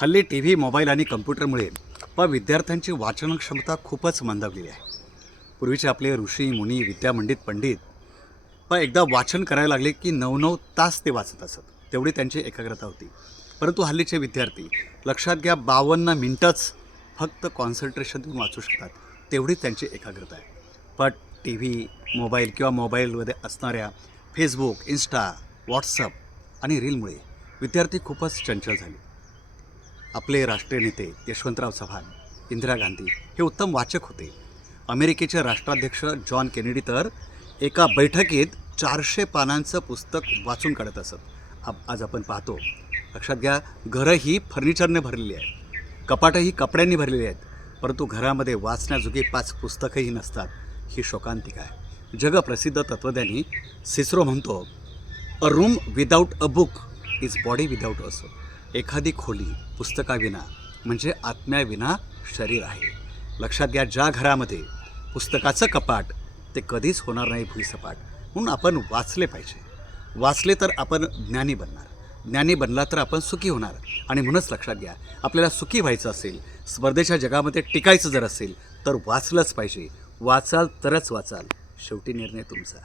हल्ली T V mobile आणि कम्प्युटरमुळे व विद्यार्थ्यांची वाचन क्षमता खूपच मंदावलेली आहे. पूर्वीचे आपले ऋषी मुनी विद्यामंडित पंडित व एकदा वाचन करायला लागले की नऊ नऊ तास ते वाचत असत. तेवढी त्यांची एकाग्रता होती. परंतु हल्लीचे विद्यार्थी लक्षात घ्या बावन्न मिनटंच फक्त कॉन्सन्ट्रेशन देऊन वाचू शकतात. तेवढीच त्यांची एकाग्रता आहे. पण टी व्ही मोबाईल किंवा मोबाईलमध्ये असणाऱ्या फेसबुक इन्स्टा व्हॉट्सअप आणि रीलमुळे विद्यार्थी खूपच चंचल झाले. आपले राष्ट्रीय नेते यशवंतराव चव्हाण इंदिरा गांधी हे उत्तम वाचक होते. अमेरिकेचे राष्ट्राध्यक्ष जॉन केनेडी तर एका बैठकीत चारशे पानांचं पुस्तक वाचून काढत असत. आप- आज आपण पाहतो. लक्षात घ्या घरं ही फर्निचरने भरलेली आहेत. कपाटंही कपड्यांनी भरलेली आहेत. परंतु घरामध्ये वाचण्याजोगी पाच पुस्तकंही नसतात. ही शोकांतिका आहे. जगप्रसिद्ध तत्त्वज्ञानी सिसरो म्हणतो a room without a book is body without असो एखादी खोली पुस्तकाविना म्हणजे आत्म्याविना शरीर आहे. लक्षात घ्या ज्या घरामध्ये पुस्तकाचं कपाट ते कधीच होणार नाही भुईसपाट. म्हणून आपण वाचले पाहिजे. वाचले तर आपण ज्ञानी बनणार. ज्ञानी बनला तर आपण सुखी होणार. आणि म्हणूनच लक्षात घ्या आपल्याला सुखी व्हायचं असेल स्पर्धेच्या जगामध्ये टिकायचं जर असेल तर वाचलंच पाहिजे. वाचाल तरच वाचाल. शेवटी निर्णय तुमचा.